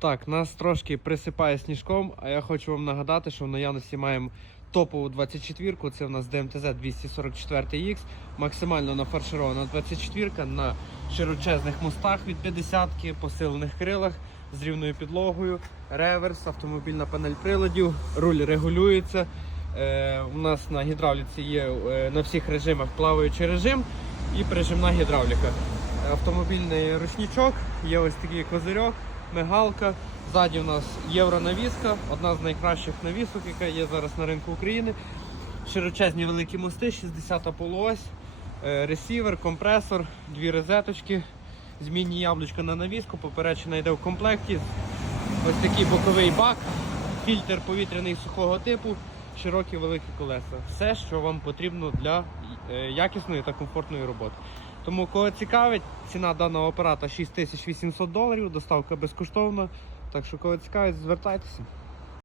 Так, нас трошки присипає сніжком, а я хочу вам нагадати, що в наявності маємо топову 24-ку, це в нас ДМТЗ 244X, максимально нафарширована 24-ка на широчезних мостах від 50-ки, посилених крилах з рівною підлогою, реверс, автомобільна панель приладів, руль регулюється. Е, у нас на гідравліці є е, на всіх режимах плаваючий режим і прижимна гідравліка. Автомобільний ручничок, є ось такий козирьок, мигалка. Ззаді у нас євронавіска, одна з найкращих навісок, яка є зараз на ринку України. Широчезні великі мости, 60 полуось, е, ресівер, компресор, дві розеточки, змінні яблучка на навіску, поперечина йде в комплекті. Ось такий боковий бак, фільтр повітряний сухого типу, широкі великі колеса. Все, що вам потрібно для е, якісної та комфортної роботи. Тому кого цікавить, ціна даного апарата 6800 доларів, доставка безкоштовна. Так що кого цікавить, звертайтеся.